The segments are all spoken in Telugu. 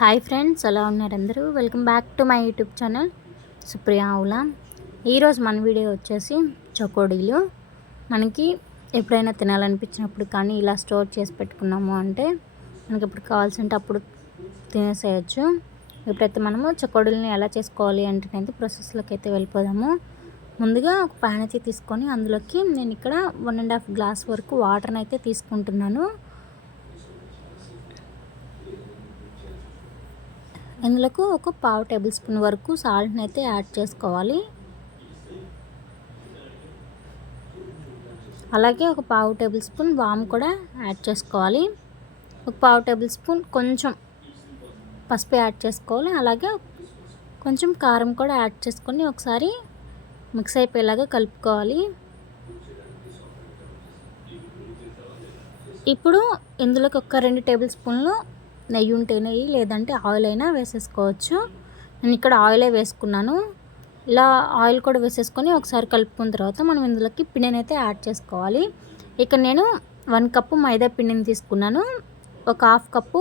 హాయ్ ఫ్రెండ్స్ ఎలా ఉన్నారు అందరూ? Welcome back to my YouTube channel Supriya Avula ఈరోజు మన వీడియో వచ్చేసి చకోడీలు. మనకి ఎప్పుడైనా తినాలనిపించినప్పుడు కానీ ఇలా స్టోర్ చేసి పెట్టుకున్నాము అంటే మనకి ఎప్పుడు కావాల్సింటే అప్పుడు తినేసేయచ్చు. ఇప్పుడైతే మనము చకోడీలని ఎలా చేసుకోవాలి అంటే ప్రాసెస్లోకి అయితే వెళ్ళిపోదాము. ముందుగా ఒక ప్యాన్ అయితే తీసుకొని అందులోకి నేను ఇక్కడ వన్ అండ్ హాఫ్ గ్లాస్ వరకు వాటర్ని అయితే తీసుకుంటున్నాను. ఇందులోకి ఒక పావు టేబుల్ స్పూన్ వరకు సాల్ట్ని అయితే యాడ్ చేసుకోవాలి. అలాగే ఒక పావు టేబుల్ స్పూన్ వామ్ కూడా యాడ్ చేసుకోవాలి. ఒక పావు టేబుల్ స్పూన్ కొంచెం పసుపు యాడ్ చేసుకోవాలి. అలాగే కొంచెం కారం కూడా యాడ్ చేసుకొని ఒకసారి మిక్స్ అయిపోయేలాగా కలుపుకోవాలి. ఇప్పుడు ఇందులోకి ఒక రెండు టేబుల్ స్పూన్లు నెయ్యి ఉంటే నెయ్యి లేదంటే ఆయిల్ అయినా వేసేసుకోవచ్చు. నేను ఇక్కడ ఆయిలే వేసుకున్నాను. ఇలా ఆయిల్ కూడా వేసేసుకొని ఒకసారి కలుపుకున్న తర్వాత మనం ఇందులోకి పిండిని అయితే యాడ్ చేసుకోవాలి. ఇక్కడ నేను వన్ కప్పు మైదా పిండిని తీసుకున్నాను. ఒక హాఫ్ కప్పు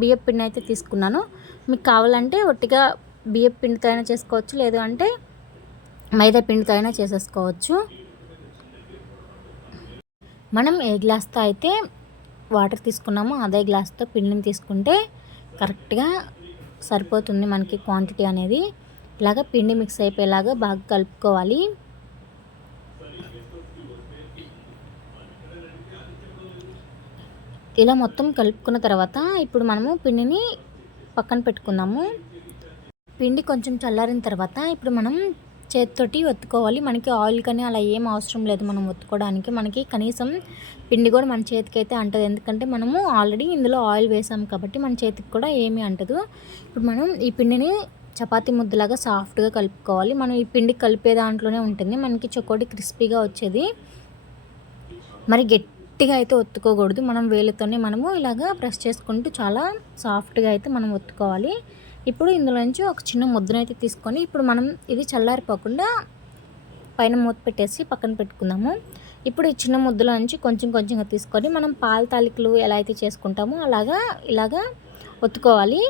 బియ్యం పిండి అయితే తీసుకున్నాను. మీకు కావాలంటే ఒట్టిగా బియ్యం పిండితో అయినా చేసుకోవచ్చు లేదు అంటే మైదా పిండితో అయినా చేసేసుకోవచ్చు. మనం ఏ గ్లాస్తో అయితే వాటర్ తీసుకున్నామో. అదే గ్లాస్తో పిండిని తీసుకుంటే కరెక్ట్గా సరిపోతుంది మనకి క్వాంటిటీ అనేది. ఇలాగ పిండి మిక్స్ అయిపోయేలాగా బాగా కలుపుకోవాలి. ఇలా మొత్తం కలుపుకున్న తర్వాత ఇప్పుడు మనము పిండిని పక్కన పెట్టుకుందాము. పిండి కొంచెం చల్లారిన తర్వాత ఇప్పుడు మనం చేతితోటి ఒత్తుకోవాలి. మనకి ఆయిల్ కానీ అలా ఏం అవసరం లేదు మనం ఒత్తుకోవడానికి. మనకి కనీసం పిండి కూడా మన చేతికి అయితే అంటదు. ఎందుకంటే మనము ఆల్రెడీ ఇందులో ఆయిల్ వేసాం కాబట్టి మన చేతికి కూడా ఏమీ అంటదు. ఇప్పుడు మనం ఈ పిండిని చపాతి ముద్దలాగా సాఫ్ట్గా కలుపుకోవాలి. మనం ఈ పిండి కలిపే దాంట్లోనే ఉంటుంది. మనకి చొకోటి క్రిస్పీగా వచ్చేది. మరి గట్టిగా అయితే ఒత్తుకోకూడదు. మనం వేలుతోనే మనము ఇలాగా ప్రెస్ చేసుకుంటూ చాలా సాఫ్ట్గా అయితే మనం ఒత్తుకోవాలి. ఇప్పుడు ఇందులో నుంచి ఒక చిన్న ముద్దను అయితే తీసుకొని ఇప్పుడు మనం ఇది చల్లారిపోకుండా పైన మూత పెట్టేసి పక్కన పెట్టుకుందాము. ఇప్పుడు ఈ చిన్న ముద్దలో నుంచి కొంచెం కొంచెంగా తీసుకొని మనం పాల తాలికలు ఎలా అయితే చేసుకుంటామో అలాగా ఇలాగా ఒత్తుకోవాలి.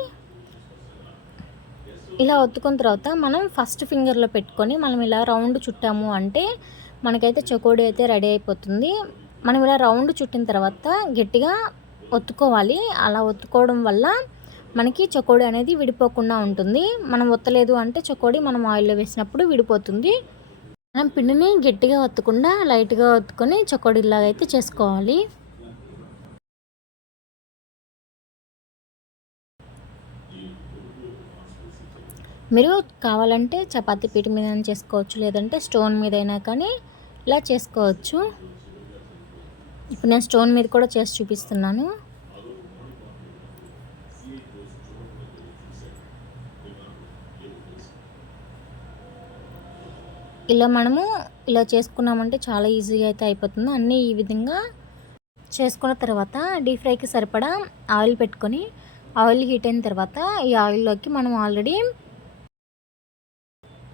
ఇలా ఒత్తుకున్న తర్వాత మనం ఫస్ట్ ఫింగర్లో పెట్టుకొని మనం ఇలా రౌండ్ చుట్టాము అంటే మనకైతే చకోడీ అయితే రెడీ అయిపోతుంది. మనం ఇలా రౌండ్ చుట్టిన తర్వాత గట్టిగా ఒత్తుకోవాలి. అలా ఒత్తుకోవడం వల్ల మనకి చకోడి అనేది విడిపోకుండా ఉంటుంది. మనం ఒత్తలేదు అంటే చకోడి మనం ఆయిల్లో వేసినప్పుడు విడిపోతుంది. మనం పిండిని గట్టిగా ఒత్తకుండా లైట్గా ఒత్తుకొని చకోడీలాగా అయితే చేసుకోవాలి. మీరు కావాలంటే చపాతీ పీట మీద చేసుకోవచ్చు లేదంటే స్టోన్ మీద అయినా కానీ ఇలా చేసుకోవచ్చు. ఇప్పుడు నేను స్టోన్ మీద కూడా చేసి చూపిస్తున్నాను. ఇలా మనము ఇలా చేసుకున్నామంటే చాలా ఈజీగా అయితే అయిపోతుంది. అన్నీ ఈ విధంగా చేసుకున్న తర్వాత డీప్ ఫ్రైకి సరిపడా ఆయిల్ పెట్టుకొని ఆయిల్ హీట్ అయిన తర్వాత ఈ ఆయిల్లోకి మనం ఆల్రెడీ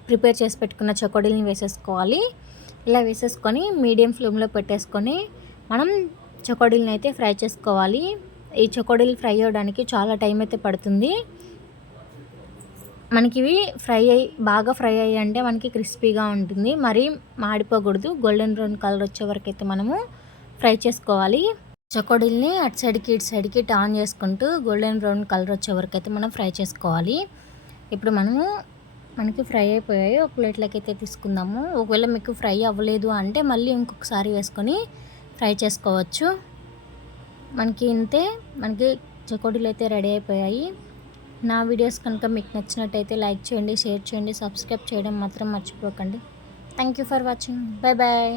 ప్రిపేర్ చేసి పెట్టుకున్న చకోడీలను వేసేసుకోవాలి. ఇలా వేసేసుకొని మీడియం ఫ్లేమ్లో పెట్టేసుకొని మనం చకోడీలను అయితే ఫ్రై చేసుకోవాలి. ఈ చకోడీలు ఫ్రై అవ్వడానికి చాలా టైం అయితే పడుతుంది. మనకి ఇవి ఫ్రై అయ్యి బాగా ఫ్రై అయ్యి అంటే మనకి క్రిస్పీగా ఉంటుంది. మరీ మాడిపోకూడదు. గోల్డెన్ బ్రౌన్ కలర్ వచ్చే వరకు అయితే మనము ఫ్రై చేసుకోవాలి. చకోడీల్ని అటు సైడ్కి ఇటు సైడ్కి టర్న్ చేసుకుంటూ గోల్డెన్ బ్రౌన్ కలర్ వచ్చే వరకు అయితే మనం ఫ్రై చేసుకోవాలి. ఇప్పుడు మనము మనకి ఫ్రై అయిపోయాయి. ఒక ప్లేట్లోకి అయితే తీసుకుందాము. ఒకవేళ మీకు ఫ్రై అవ్వలేదు అంటే మళ్ళీ ఇంకొకసారి వేసుకొని ఫ్రై చేసుకోవచ్చు. మనకి ఇంతే మనకి చకోడీలు అయితే రెడీ అయిపోయాయి. నా వీడియోస్ కనుక మీకు నచ్చినట్టయితే లైక్ చేయండి షేర్ చేయండి సబ్స్క్రైబ్ చేయడం మాత్రం మర్చిపోకండి. Thank you for watching bye bye